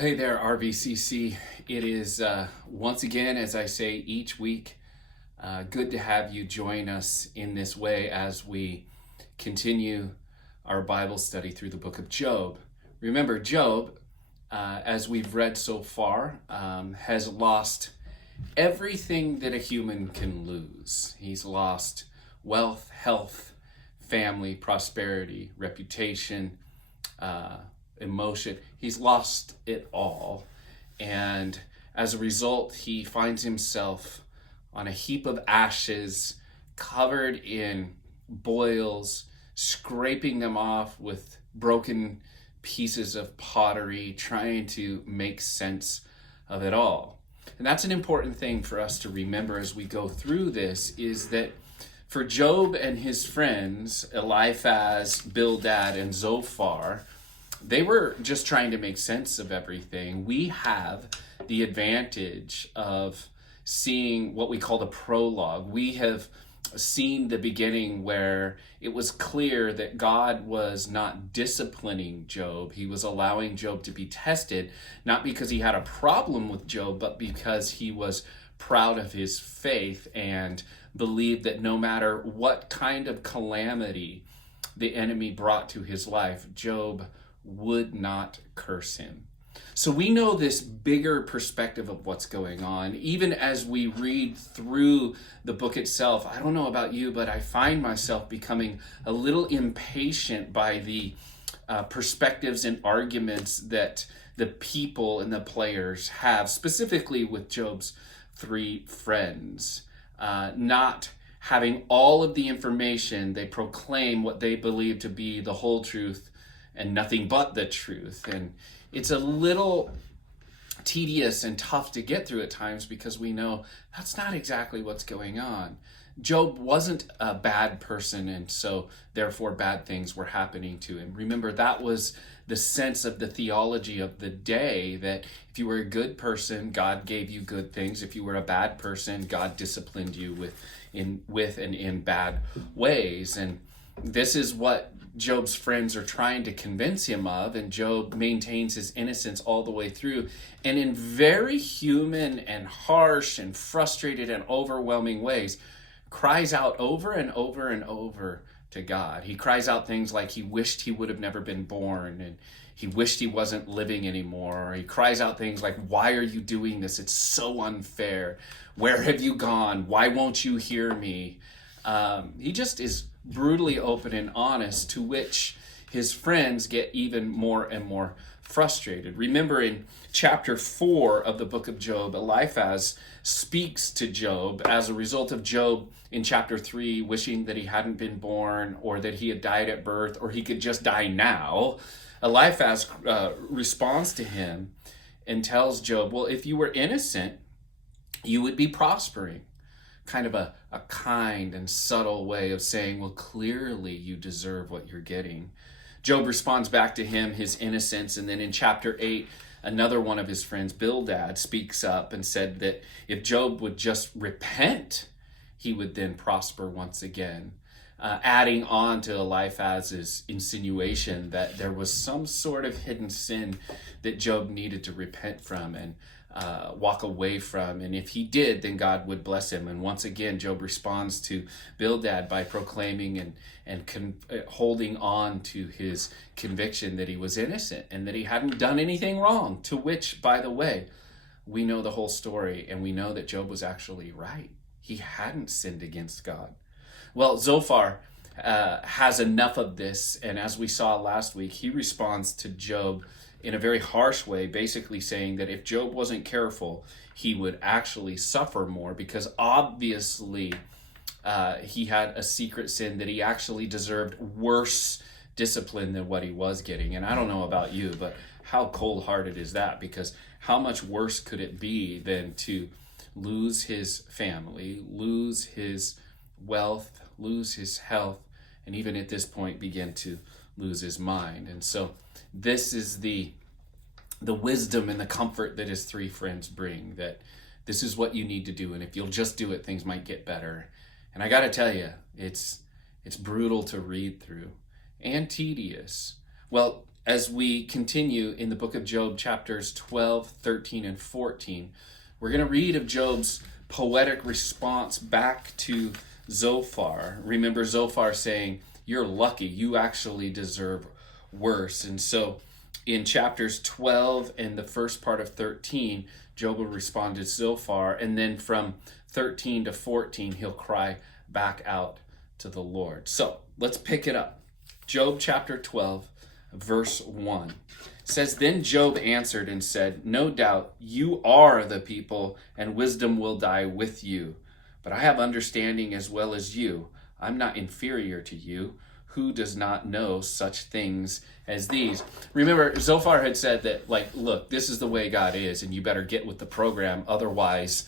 Hey there, RVCC. It is once again, as I say each week, good to have you join us in this way as we continue our Bible study through the book of Job. Remember, Job, as we've read so far, has lost everything that a human can lose. He's lost wealth, health, family, prosperity, reputation, emotion. He's lost it all. And as a result, he finds himself on a heap of ashes, covered in boils, scraping them off with broken pieces of pottery, trying to make sense of it all. And that's an important thing for us to remember as we go through this, is that for Job and his friends, Eliphaz, Bildad, and Zophar, they were just trying to make sense of everything. We have the advantage of seeing what we call the prologue. We have seen the beginning where it was clear that God was not disciplining Job. He was allowing Job to be tested, not because he had a problem with Job, but because he was proud of his faith and believed that no matter what kind of calamity the enemy brought to his life, Job would not curse him. So we know this bigger perspective of what's going on. Even as we read through the book itself, I don't know about you, but I find myself becoming a little impatient by the perspectives and arguments that the people and the players have, specifically with Job's three friends. Not having all of the information, they proclaim what they believe to be the whole truth and nothing but the truth. And it's a little tedious and tough to get through at times because we know that's not exactly what's going on. Job wasn't a bad person, and so therefore bad things were happening to him. Remember, that was the sense of the theology of the day, that if you were a good person, God gave you good things. If you were a bad person, God disciplined you with and in bad ways. And this is what Job's friends are trying to convince him of, and Job maintains his innocence all the way through, and in very human and harsh and frustrated and overwhelming ways, cries out over and over and over to God. He cries out things like he wished he would have never been born, and he wished he wasn't living anymore. Or he cries out things like, "Why are you doing this? It's so unfair. Where have you gone? Why won't you hear me?" He just is brutally open and honest, to which his friends get even more and more frustrated. Remember, in chapter 4 of the book of Job, Eliphaz speaks to Job as a result of Job in chapter 3 wishing that he hadn't been born, or that he had died at birth, or he could just die now. Eliphaz responds to him and tells Job, well, if you were innocent, you would be prospering. Kind of a kind and subtle way of saying, well, clearly you deserve what you're getting. Job responds back to him his innocence, and then in chapter 8, another one of his friends, Bildad, speaks up and said that if Job would just repent, he would then prosper once again. Adding on to Eliphaz's insinuation that there was some sort of hidden sin that Job needed to repent from and walk away from. And if he did, then God would bless him. And once again, Job responds to Bildad by proclaiming and holding on to his conviction that he was innocent and that he hadn't done anything wrong. To which, by the way, we know the whole story, and we know that Job was actually right. He hadn't sinned against God. Well, Zophar has enough of this, and as we saw last week, he responds to Job in a very harsh way, basically saying that if Job wasn't careful, he would actually suffer more, because obviously he had a secret sin that he actually deserved worse discipline than what he was getting. And I don't know about you, but how cold-hearted is that? Because how much worse could it be than to lose his family, lose his wealth, lose his health, and even at this point begin to lose his mind? And so this is the wisdom and the comfort that his three friends bring, that this is what you need to do, and if you'll just do it, things might get better. And I got to tell you, it's brutal to read through and tedious. Well, as we continue in the book of Job, chapters 12, 13, and 14. We're going to read of Job's poetic response back to Zophar. Remember Zophar saying, "You're lucky, you actually deserve worse." And so in chapters 12 and the first part of 13, Job will respond to Zophar, and then from 13 to 14, he'll cry back out to the Lord. So let's pick it up. Job chapter 12, verse 1 says, "Then Job answered and said, 'No doubt you are the people, and wisdom will die with you. But I have understanding as well as you. I'm not inferior to you. Who does not know such things as these?'" Remember, Zophar had said that, like, look, this is the way God is, and you better get with the program. Otherwise,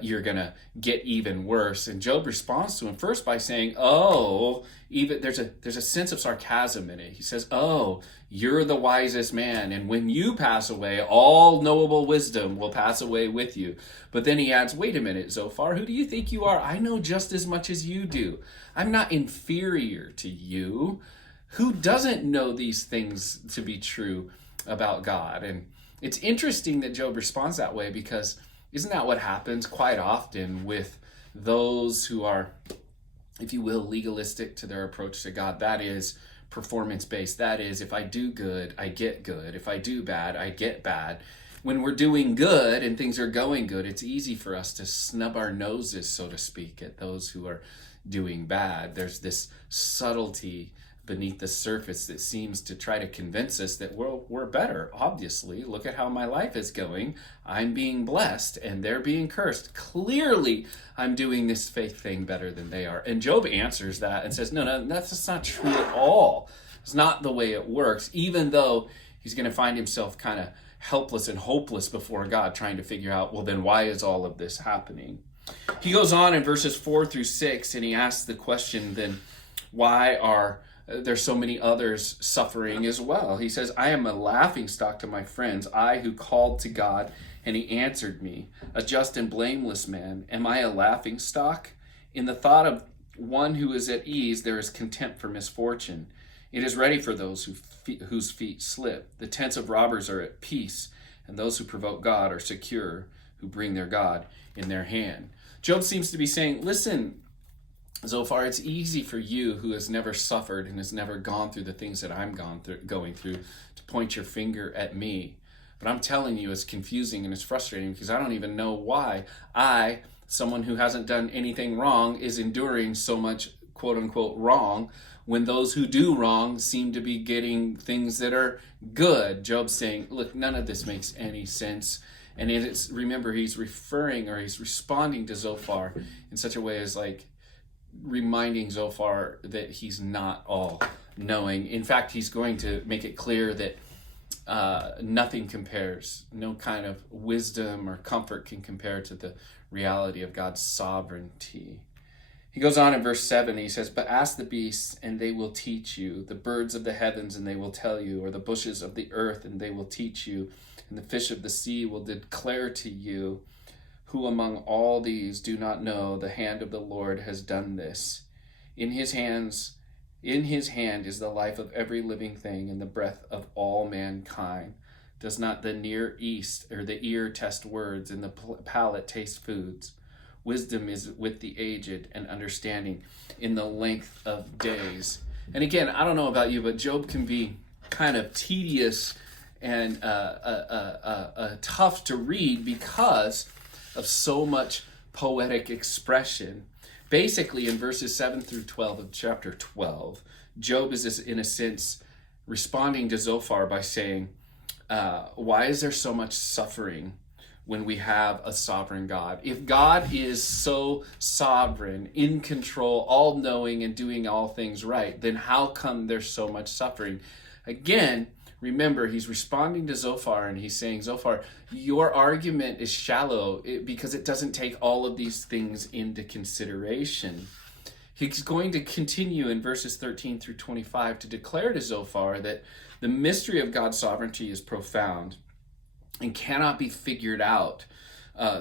you're going to get even worse. And Job responds to him first by saying, "Oh," even there's a sense of sarcasm in it. He says, "Oh, you're the wisest man, and when you pass away, all knowable wisdom will pass away with you." But then he adds, "Wait a minute, Zophar, who do you think you are? I know just as much as you do. I'm not inferior to you. Who doesn't know these things to be true about God?" And it's interesting that Job responds that way, because isn't that what happens quite often with those who are, if you will, legalistic to their approach to God? That is performance-based. That is, if I do good, I get good. If I do bad, I get bad. When we're doing good and things are going good, it's easy for us to snub our noses, so to speak, at those who are doing bad. There's this subtlety beneath the surface that seems to try to convince us that we're better. Obviously, look at how my life is going. I'm being blessed and they're being cursed. Clearly, I'm doing this faith thing better than they are. And Job answers that and says, no, that's not true at all. It's not the way it works, even though he's going to find himself kind of helpless and hopeless before God, trying to figure out, well, then why is all of this happening? He goes on in verses 4 through 6, and he asks the question, then why are there's so many others suffering as well? He says, "I am a laughingstock to my friends, I who called to God, and he answered me, a just and blameless man. Am I a laughingstock? In the thought of one who is at ease, there is contempt for misfortune. It is ready for those whose feet slip. The tents of robbers are at peace, and those who provoke God are secure, who bring their God in their hand." Job seems to be saying, listen, Zophar, it's easy for you who has never suffered and has never gone through the things that I'm going through to point your finger at me. But I'm telling you, it's confusing and it's frustrating, because I don't even know why I, someone who hasn't done anything wrong, is enduring so much quote unquote wrong, when those who do wrong seem to be getting things that are good. Job's saying, look, none of this makes any sense. And it's, remember, he's responding to Zophar in such a way as like reminding Zophar that he's not all knowing. In fact, he's going to make it clear that nothing compares, no kind of wisdom or comfort can compare to the reality of God's sovereignty. He goes on in verse 7, he says, "But ask the beasts, and they will teach you, the birds of the heavens, and they will tell you, or the bushes of the earth, and they will teach you, and the fish of the sea will declare to you. Who among all these do not know the hand of the Lord has done this? In his hand is the life of every living thing, and the breath of all mankind. Does not the near east or the ear test words, and the palate taste foods? Wisdom is with the aged, and understanding in the length of days." And again, I don't know about you, but Job can be kind of tedious and tough to read because of so much poetic expression. Basically, in verses 7 through 12 of chapter 12, Job is, in a sense, responding to Zophar by saying, why is there so much suffering when we have a sovereign God? If God is so sovereign, in control, all-knowing, and doing all things right, then how come there's so much suffering? Again, remember, he's responding to Zophar, and he's saying, Zophar, your argument is shallow because it doesn't take all of these things into consideration. He's going to continue in verses 13 through 25 to declare to Zophar that the mystery of God's sovereignty is profound and cannot be figured out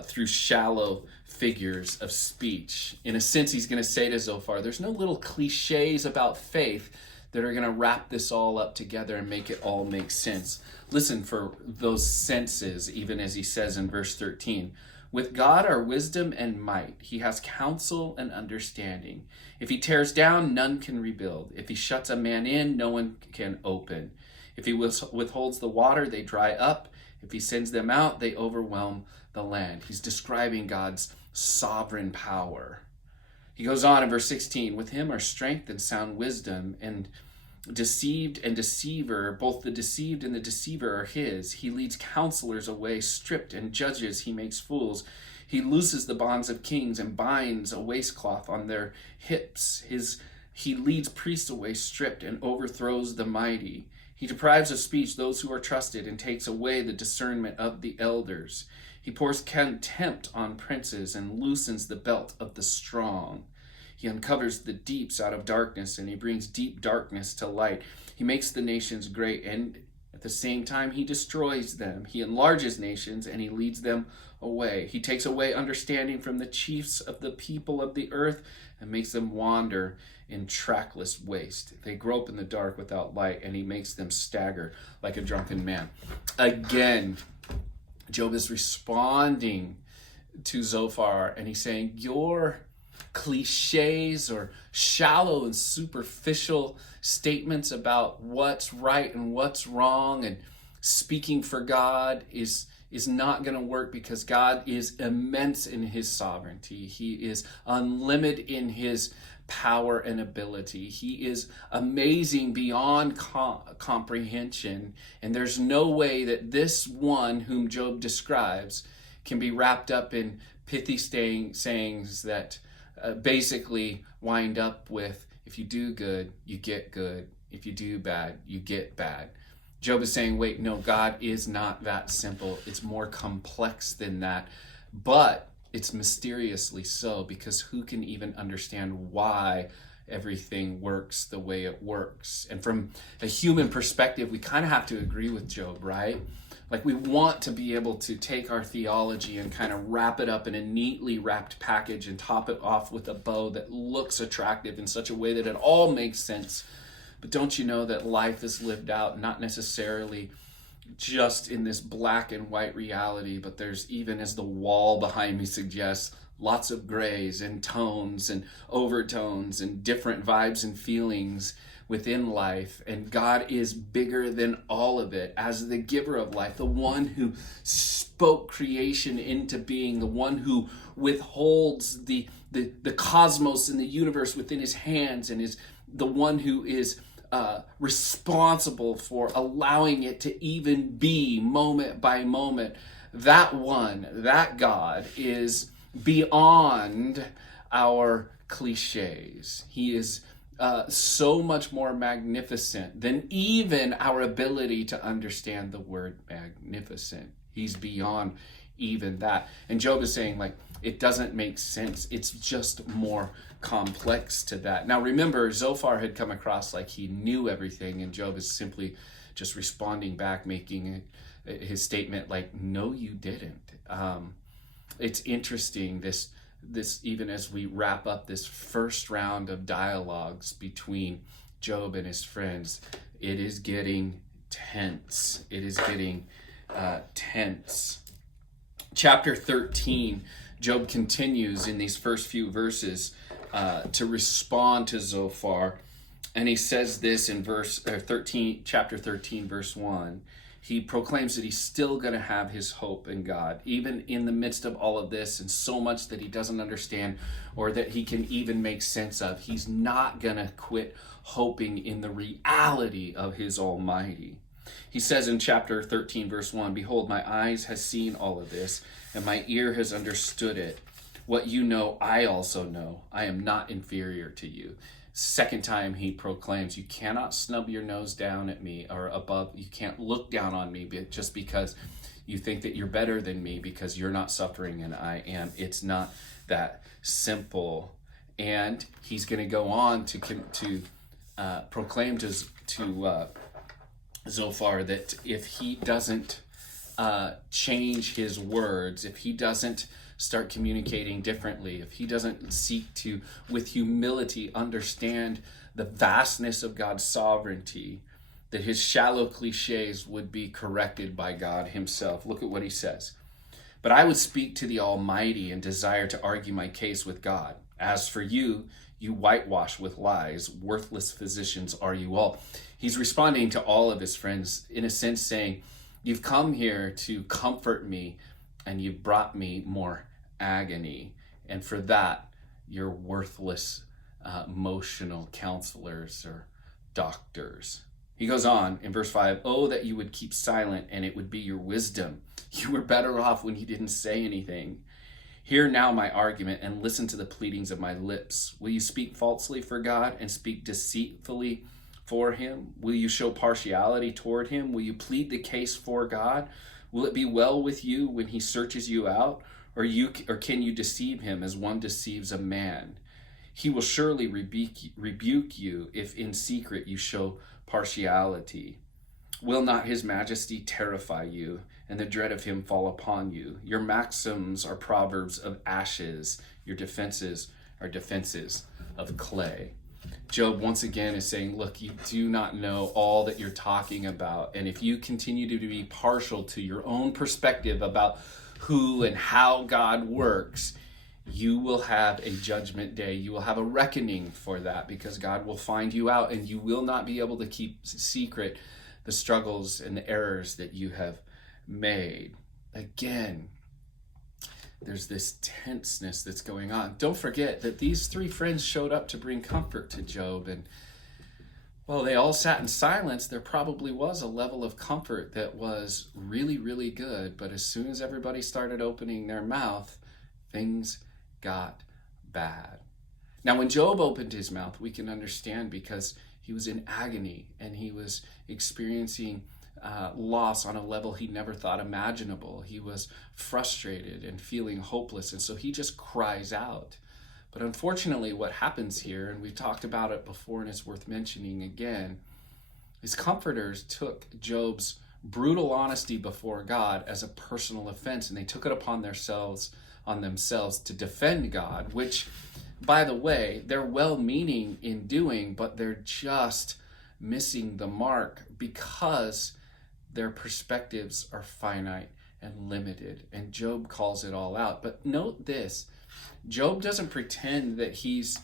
through shallow figures of speech. In a sense, he's going to say to Zophar, there's no little cliches about faith that are going to wrap this all up together and make it all make sense. Listen for those senses, even as he says in verse 13. With God are wisdom and might. He has counsel and understanding. If he tears down, none can rebuild. If he shuts a man in, no one can open. If he withholds the water, they dry up. If he sends them out, they overwhelm the land. He's describing God's sovereign power. He goes on in verse 16, with him are strength and sound wisdom, and deceived and deceiver, both the deceived and the deceiver are his. He leads counselors away stripped, and judges he makes fools. He looses the bonds of kings and binds a waistcloth on their hips. He leads priests away stripped and overthrows the mighty. He deprives of speech those who are trusted and takes away the discernment of the elders. He pours contempt on princes and loosens the belt of the strong. He uncovers the deeps out of darkness, and he brings deep darkness to light. He makes the nations great, and at the same time he destroys them. He enlarges nations, and he leads them away. He takes away understanding from the chiefs of the people of the earth and makes them wander in trackless waste. They grope in the dark without light, and he makes them stagger like a drunken man. Again, Job is responding to Zophar, and he's saying, your cliches or shallow and superficial statements about what's right and what's wrong and speaking for God is not going to work, because God is immense in his sovereignty. He is unlimited in his power and ability. He is amazing beyond comprehension, and there's no way that this one whom Job describes can be wrapped up in pithy sayings that basically wind up with, if you do good, you get good. If you do bad, you get bad. Job is saying, wait, no, God is not that simple. It's more complex than that. But it's mysteriously so, because who can even understand why everything works the way it works? And from a human perspective, we kind of have to agree with Job, right? Like, we want to be able to take our theology and kind of wrap it up in a neatly wrapped package and top it off with a bow that looks attractive in such a way that it all makes sense. But don't you know that life is lived out not necessarily just in this black and white reality, but there's, even as the wall behind me suggests, lots of grays and tones and overtones and different vibes and feelings within life. And God is bigger than all of it as the giver of life, the one who spoke creation into being, the one who withholds the cosmos and the universe within his hands, and is the one who is responsible for allowing it to even be moment by moment. That one, that God, is beyond our cliches. He is so much more magnificent than even our ability to understand the word magnificent. He's beyond even that. And Job is saying, like, it doesn't make sense. It's just more complex to that. Now remember, Zophar had come across like he knew everything, and Job is simply just responding back, making his statement like, no, you didn't. It's interesting, this even as we wrap up this first round of dialogues between Job and his friends, it is getting tense. It is getting tense. Chapter 13, Job continues in these first few verses to respond to Zophar, and he says this in chapter 13, verse 1. He proclaims that he's still going to have his hope in God, even in the midst of all of this and so much that he doesn't understand or that he can even make sense of. He's not going to quit hoping in the reality of his Almighty. He says in chapter 13, verse 1, behold, my eyes has seen all of this, and my ear has understood it. What you know, I also know. I am not inferior to you. Second time he proclaims, you cannot snub your nose down at me or above. You can't look down on me just because you think that you're better than me because you're not suffering and I am. It's not that simple. And he's going to go on to proclaim to Zophar that if he doesn't change his words, if he doesn't start communicating differently, if he doesn't seek to, with humility, understand the vastness of God's sovereignty, that his shallow cliches would be corrected by God himself. Look at what he says. But I would speak to the Almighty and desire to argue my case with God. As for you, you whitewash with lies. Worthless physicians are you all. He's responding to all of his friends, in a sense saying, you've come here to comfort me, and you've brought me more agony. And for that, you're worthless emotional counselors or doctors. He goes on in verse 5, oh, that you would keep silent, and it would be your wisdom. You were better off when you didn't say anything. Hear now my argument and listen to the pleadings of my lips. Will you speak falsely for God and speak deceitfully for him? Will you show partiality toward him? Will you plead the case for God? Will it be well with you when he searches you out? Or can you deceive him as one deceives a man? He will surely rebuke you if in secret you show partiality. Will not his majesty terrify you, and the dread of him fall upon you? Your maxims are proverbs of ashes. Your defenses are defenses of clay. Job once again is saying, look, you do not know all that you're talking about. And if you continue to be partial to your own perspective about who and how God works, you will have a judgment day. You will have a reckoning for that, because God will find you out, and you will not be able to keep secret the struggles and the errors that you have made. Again, there's this tenseness that's going on. Don't forget that these three friends showed up to bring comfort to Job, and while they all sat in silence, there probably was a level of comfort that was really, really good. But as soon as everybody started opening their mouth, things got bad. Now, when Job opened his mouth, we can understand, because he was in agony and he was experiencing loss on a level he never thought imaginable. He was frustrated and feeling hopeless, and so he just cries out. But unfortunately, what happens here, and we've talked about it before and it's worth mentioning again, his comforters took Job's brutal honesty before God as a personal offense, and they took it upon themselves to defend God, which, by the way, they're well-meaning in doing, but they're just missing the mark, because their perspectives are finite and limited. And Job calls it all out. But note this, Job doesn't pretend that he's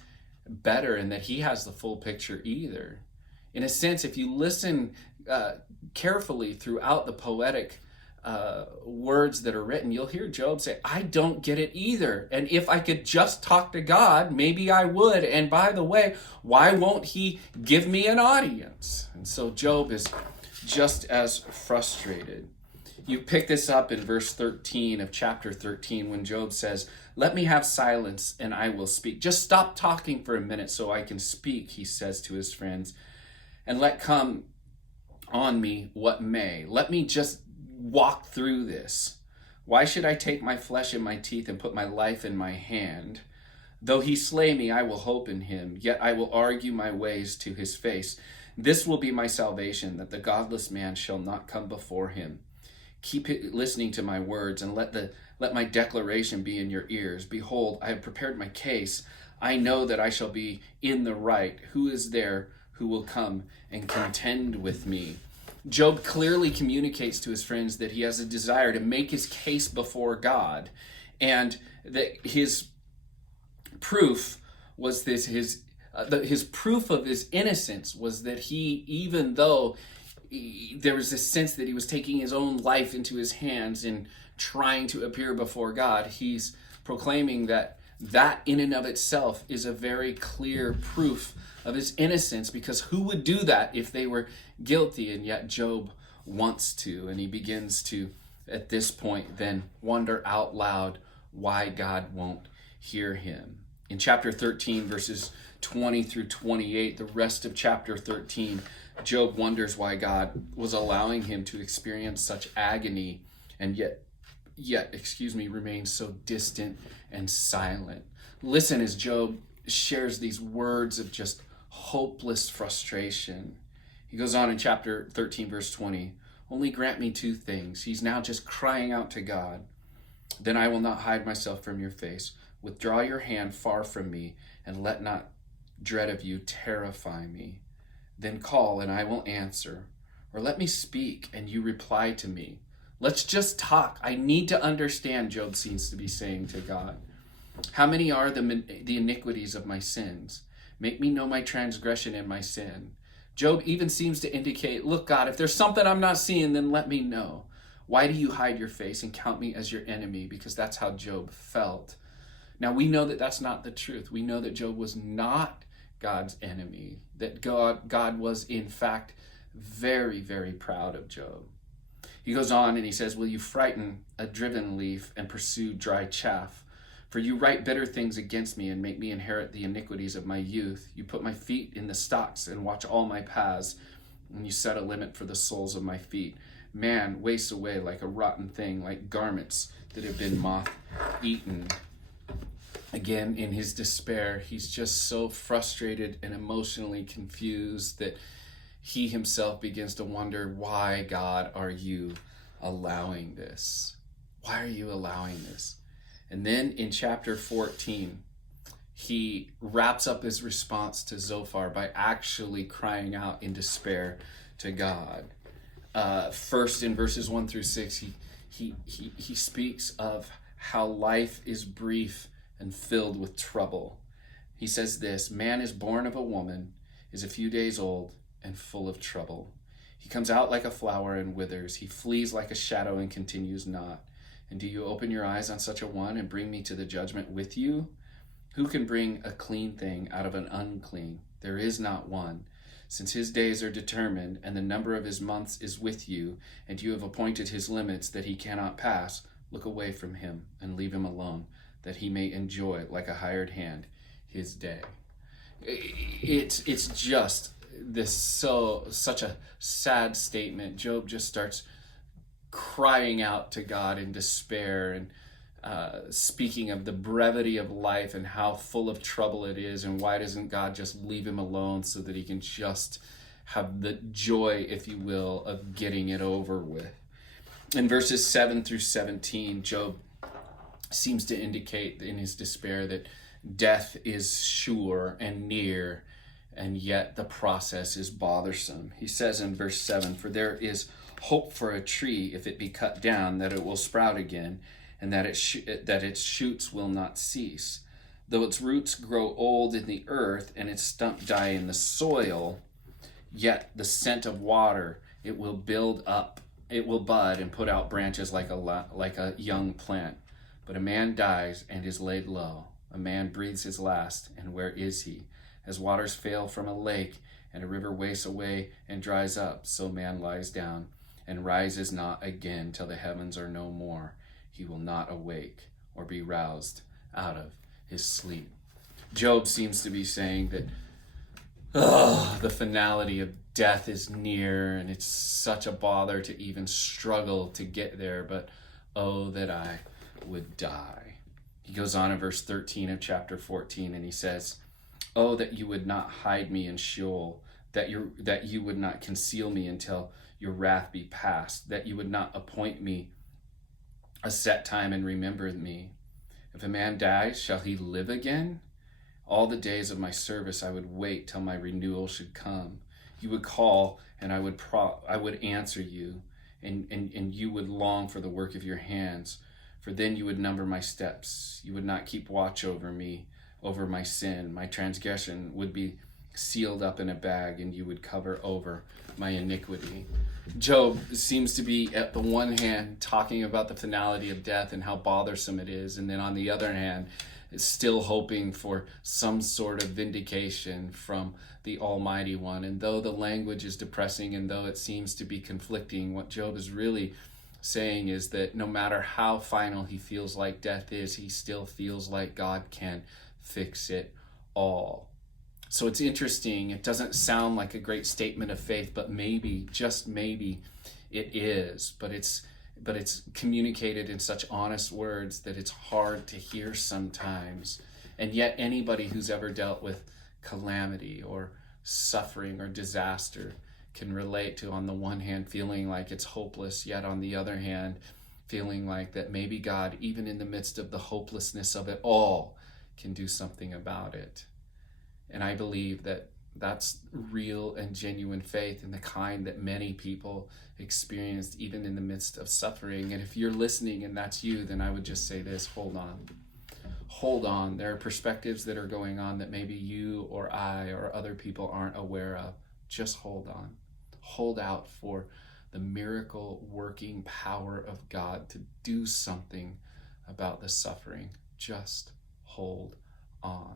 better and that he has the full picture either. In a sense, if you listen carefully throughout the poetic words that are written, you'll hear Job say, I don't get it either. And if I could just talk to God, maybe I would. And by the way, why won't he give me an audience? And so Job is just as frustrated. You pick this up in verse 13 of chapter 13 when Job says, let me have silence and I will speak. Just stop talking for a minute so I can speak, he says to his friends, and let come on me what may. Let me just walk through this. Why should I take my flesh in my teeth and put my life in my hand? Though he slay me, I will hope in him, yet I will argue my ways to his face. This will be my salvation, that the godless man shall not come before him. Keep listening to my words, and let my declaration be in your ears. Behold, I have prepared my case. I know that I shall be in the right. Who is there who will come and contend with me? Job clearly communicates to his friends that he has a desire to make his case before God, and that his proof was this, his proof of his innocence was that he, even though there was this sense that he was taking his own life into his hands and trying to appear before God, he's proclaiming that in and of itself is a very clear proof of his innocence, because who would do that if they were guilty? And yet Job wants to, and he begins to, at this point, then wonder out loud why God won't hear him. In chapter 13, verses 20 through 28, the rest of chapter 13, Job wonders why God was allowing him to experience such agony and yet remain so distant and silent. Listen as Job shares these words of just hopeless frustration. He goes on in chapter 13, verse 20, only grant me two things. He's now just crying out to God. Then I will not hide myself from your face. Withdraw your hand far from me, and let not dread of you terrify me. Then call and I will answer, or let me speak and you reply to me. Let's just talk. I need to understand, Job seems to be saying to God. How many are the iniquities of my sins? Make me know my transgression and my sin. Job even seems to indicate, look, God, if there's something I'm not seeing, then let me know. Why do you hide your face and count me as your enemy? Because that's how Job felt. Now, we know that that's not the truth. We know that Job was not God's enemy, that God was, in fact, very, very proud of Job. He goes on and he says, will you frighten a driven leaf and pursue dry chaff? For you write bitter things against me and make me inherit the iniquities of my youth. You put my feet in the stocks and watch all my paths, and you set a limit for the soles of my feet. Man wastes away like a rotten thing, like garments that have been moth-eaten. Again, in his despair, he's just so frustrated and emotionally confused that he himself begins to wonder, why, God, are you allowing this? Why are you allowing this? And then in chapter 14, he wraps up his response to Zophar by actually crying out in despair to God. First, in verses 1 through 6, he speaks of how life is brief and filled with trouble. He says this, man is born of a woman, is a few days old, and full of trouble. He comes out like a flower and withers. He flees like a shadow and continues not. And do you open your eyes on such a one and bring me to the judgment with you? Who can bring a clean thing out of an unclean? There is not one. Since his days are determined, and the number of his months is with you, and you have appointed his limits that he cannot pass, look away from him and leave him alone, that he may enjoy, like a hired hand, his day. It's just such a sad statement. Job just starts crying out to God in despair and speaking of the brevity of life and how full of trouble it is, and why doesn't God just leave him alone so that he can just have the joy, if you will, of getting it over with. In verses 7 through 17, Job seems to indicate in his despair that death is sure and near, and yet the process is bothersome. He says in verse 7, for there is hope for a tree if it be cut down, that it will sprout again, and that its shoots will not cease. Though its roots grow old in the earth and its stump die in the soil, yet the scent of water it will build up, it will bud and put out branches like a young plant. But a man dies and is laid low. A man breathes his last, and where is he? As waters fail from a lake, and a river wastes away and dries up, so man lies down and rises not again till the heavens are no more. He will not awake or be roused out of his sleep. Job seems to be saying that the finality of death is near, and it's such a bother to even struggle to get there, but oh, that I would die. He goes on in verse 13 of chapter 14, and he says, oh, that you would not hide me in Sheol, that you would not conceal me until your wrath be past, that you would not appoint me a set time and remember me. If a man dies, shall he live again? All the days of my service I would wait till my renewal should come. You would call, and I would answer you, and you would long for the work of your hands. For then you would number my steps. You would not keep watch over me, over my sin. My transgression would be sealed up in a bag, and you would cover over my iniquity. Job seems to be, at the one hand, talking about the finality of death and how bothersome it is, and then on the other hand, is still hoping for some sort of vindication from the Almighty One. And though the language is depressing, and though it seems to be conflicting, what Job is really saying is that no matter how final he feels like death is, he still feels like God can fix it all. So it's interesting. It doesn't sound like a great statement of faith, but maybe, just maybe, it is. But it's communicated in such honest words that it's hard to hear sometimes. And yet anybody who's ever dealt with calamity or suffering or disaster can relate to, on the one hand, feeling like it's hopeless, yet on the other hand, feeling like that maybe God, even in the midst of the hopelessness of it all, can do something about it. And I believe that that's real and genuine faith, and the kind that many people experienced even in the midst of suffering. And if you're listening and that's you, then I would just say this: hold on. Hold on. There are perspectives that are going on that maybe you or I or other people aren't aware of. Just hold on. Hold out for the miracle working power of God to do something about the suffering. Just hold on.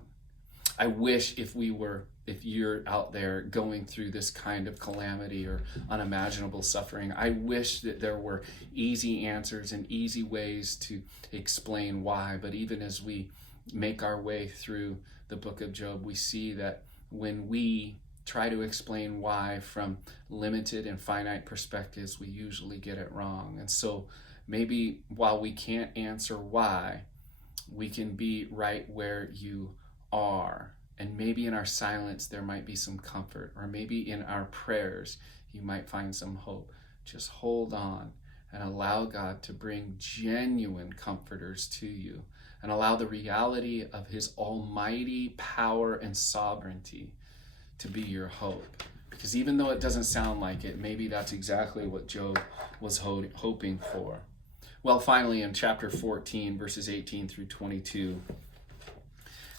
I wish if you're out there going through this kind of calamity or unimaginable suffering, I wish that there were easy answers and easy ways to explain why. But even as we make our way through the book of Job, we see that when we try to explain why from limited and finite perspectives, we usually get it wrong. And so maybe while we can't answer why, we can be right where you are. And maybe in our silence, there might be some comfort, or maybe in our prayers, you might find some hope. Just hold on and allow God to bring genuine comforters to you, and allow the reality of his almighty power and sovereignty to be your hope. Because even though it doesn't sound like it, maybe that's exactly what Job was hoping for. Well, finally, in chapter 14, verses 18 through 22,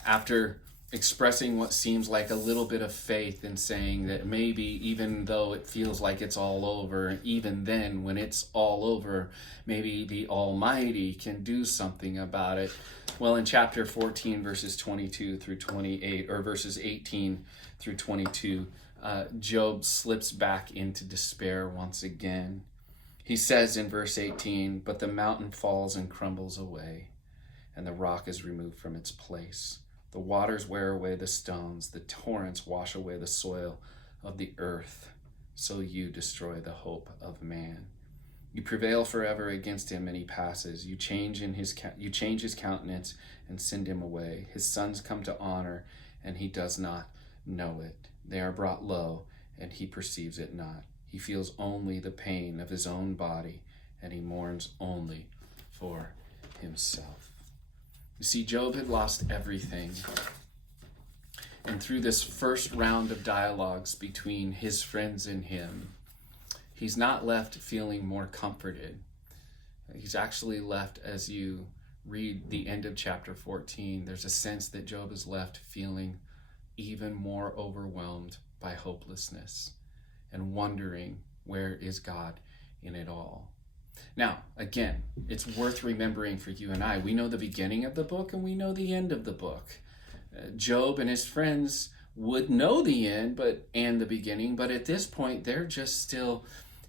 after expressing what seems like a little bit of faith and saying that maybe even though it feels like it's all over, even then when it's all over, maybe the Almighty can do something about it. Well, in chapter 14, verses 22 through 28, or verses 18 through 22, Job slips back into despair once again. He says in verse 18, "But the mountain falls and crumbles away, and the rock is removed from its place. The waters wear away the stones, the torrents wash away the soil of the earth. So you destroy the hope of man. You prevail forever against him, and he passes. You change his countenance and send him away. His sons come to honor, and he does not know it. They are brought low, and he perceives it not. He feels only the pain of his own body, and he mourns only for himself." You see, Job had lost everything. And through this first round of dialogues between his friends and him, he's not left feeling more comforted. He's actually left, as you read the end of chapter 14, there's a sense that Job is left feeling even more overwhelmed by hopelessness and wondering, where is God in it all? Now, again, it's worth remembering for you and I. We know the beginning of the book and we know the end of the book. Job and his friends would know the end and the beginning, but at this point, they're just still,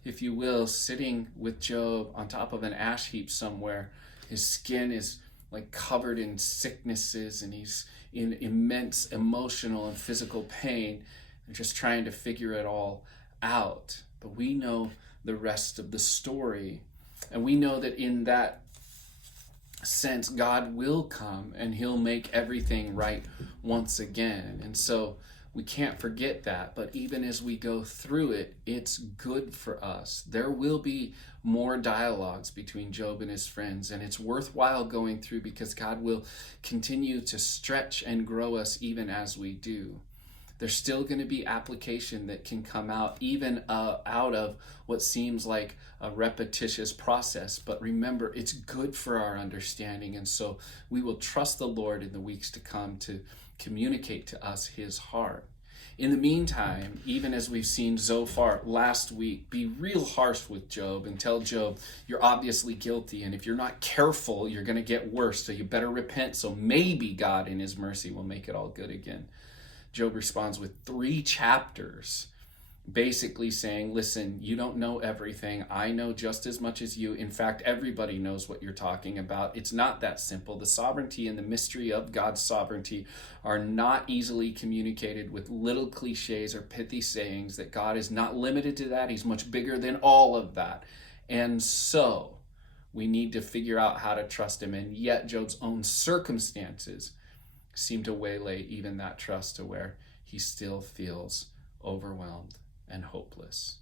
if you will, sitting with Job on top of an ash heap somewhere. His skin is like covered in sicknesses, and he's in immense emotional and physical pain, and just trying to figure it all out. But we know the rest of the story. And we know that in that sense, God will come and he'll make everything right once again. And so we can't forget that. But even as we go through it, it's good for us. There will be more dialogues between Job and his friends, and it's worthwhile going through because God will continue to stretch and grow us even as we do. There's still going to be application that can come out, even out of what seems like a repetitious process. But remember, it's good for our understanding. And so we will trust the Lord in the weeks to come to communicate to us his heart. In the meantime, even as we've seen Zophar last week, be real harsh with Job and tell Job, you're obviously guilty. And if you're not careful, you're going to get worse. So you better repent. So maybe God in his mercy will make it all good again. Job responds with 3 chapters, basically saying, listen, you don't know everything. I know just as much as you. In fact, everybody knows what you're talking about. It's not that simple. The sovereignty and the mystery of God's sovereignty are not easily communicated with little cliches or pithy sayings, that God is not limited to that. He's much bigger than all of that. And so we need to figure out how to trust him. And yet Job's own circumstances seem to waylay even that trust to where he still feels overwhelmed and hopeless.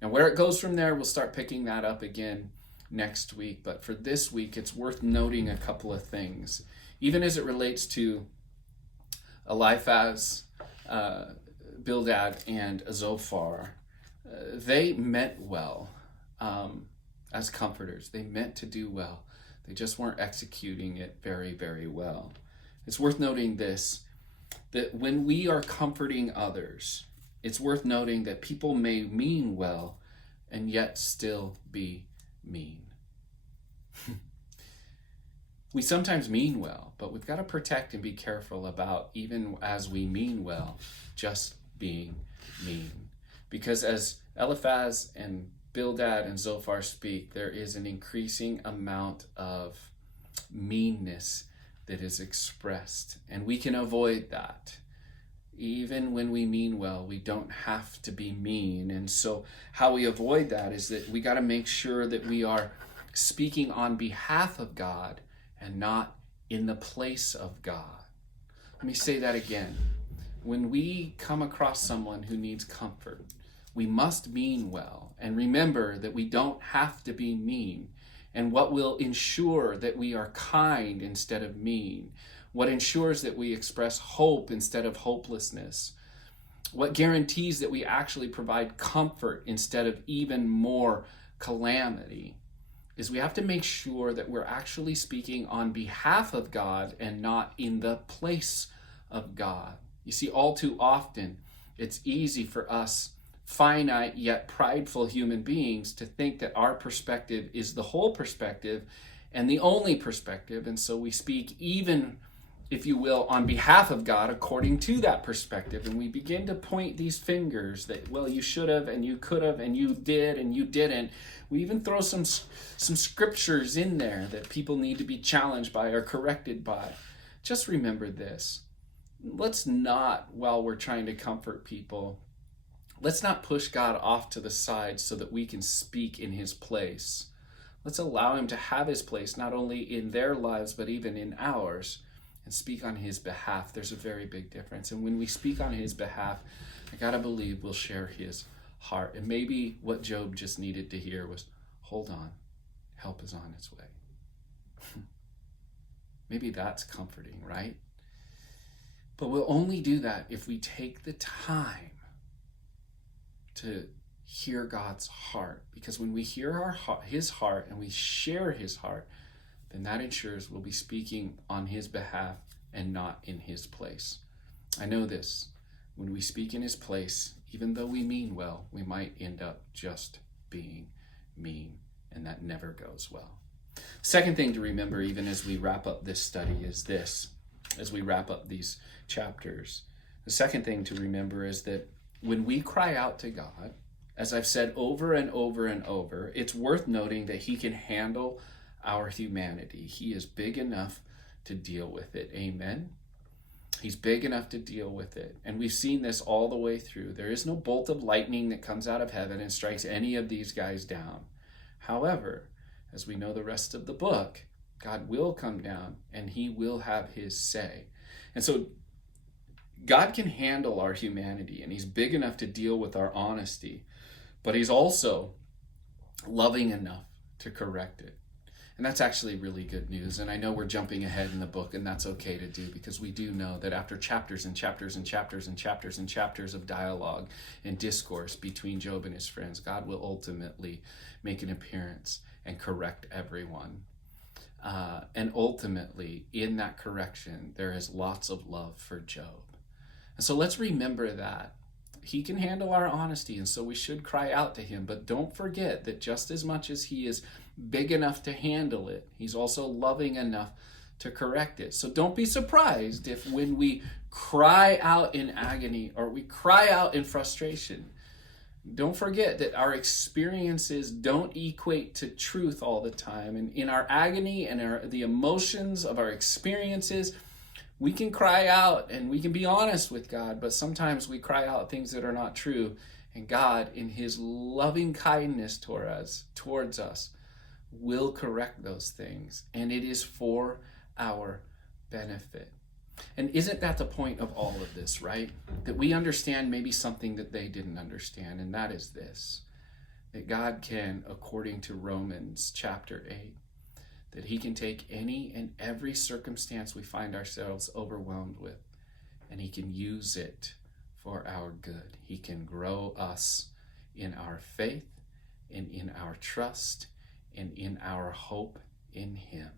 Now, where it goes from there, we'll start picking that up again next week. But for this week, it's worth noting a couple of things, even as it relates to Eliphaz Bildad and Zophar, they meant well as comforters. They meant to do well. They just weren't executing it very, very well. It's worth noting this, that when we are comforting others, it's worth noting that people may mean well and yet still be mean. We sometimes mean well, but we've got to protect and be careful about, even as we mean well, just being mean. Because as Eliphaz and Bildad and Zophar speak, there is an increasing amount of meanness that is expressed, and we can avoid that. Even when we mean well, we don't have to be mean. And so how we avoid that is that we got to make sure that we are speaking on behalf of God and not in the place of God. Let me say that again. When we come across someone who needs comfort, we must mean well and remember that we don't have to be mean. And what will ensure that we are kind instead of mean? What ensures that we express hope instead of hopelessness? What guarantees that we actually provide comfort instead of even more calamity? Is we have to make sure that we're actually speaking on behalf of God and not in the place of God. You see, all too often, it's easy for us finite yet prideful human beings to think that our perspective is the whole perspective and the only perspective, and so we speak, even if you will, on behalf of God according to that perspective, and we begin to point these fingers that, well, you should have and you could have and you did and you didn't. We even throw some scriptures in there that people need to be challenged by or corrected by. Just remember this. Let's not, while we're trying to comfort people, let's not push God off to the side so that we can speak in his place. Let's allow him to have his place, not only in their lives, but even in ours, and speak on his behalf. There's a very big difference. And when we speak on his behalf, I gotta believe we'll share his heart. And maybe what Job just needed to hear was, hold on, help is on its way. Maybe that's comforting, right? But we'll only do that if we take the time to hear God's heart. Because when we hear his heart and we share his heart, then that ensures we'll be speaking on his behalf and not in his place. I know this. When we speak in his place, even though we mean well, we might end up just being mean, and that never goes well. Second thing to remember, even as we wrap up this study, is this. As we wrap up these chapters, the second thing to remember is that when we cry out to God, as I've said over and over and over, it's worth noting that he can handle our humanity. He is big enough to deal with it. Amen? He's big enough to deal with it. And we've seen this all the way through. There is no bolt of lightning that comes out of heaven and strikes any of these guys down. However, as we know the rest of the book, God will come down and he will have his say. And so God can handle our humanity, and he's big enough to deal with our honesty, but he's also loving enough to correct it. And that's actually really good news. And I know we're jumping ahead in the book, and that's okay to do, because we do know that after chapters and chapters and chapters and chapters and chapters of dialogue and discourse between Job and his friends, God will ultimately make an appearance and correct everyone. And ultimately, in that correction, there is lots of love for Job. And so let's remember that. He can handle our honesty, and so we should cry out to him. But don't forget that just as much as he is big enough to handle it, he's also loving enough to correct it. So don't be surprised if when we cry out in agony or we cry out in frustration, don't forget that our experiences don't equate to truth all the time. And in our agony and the emotions of our experiences, we can cry out and we can be honest with God, but sometimes we cry out things that are not true. And God, in his loving kindness towards us, will correct those things. And it is for our benefit. And isn't that the point of all of this, right? That we understand maybe something that they didn't understand, and that is this: that God can, according to Romans chapter 8, that he can take any and every circumstance we find ourselves overwhelmed with, and he can use it for our good. He can grow us in our faith and in our trust and in our hope in Him.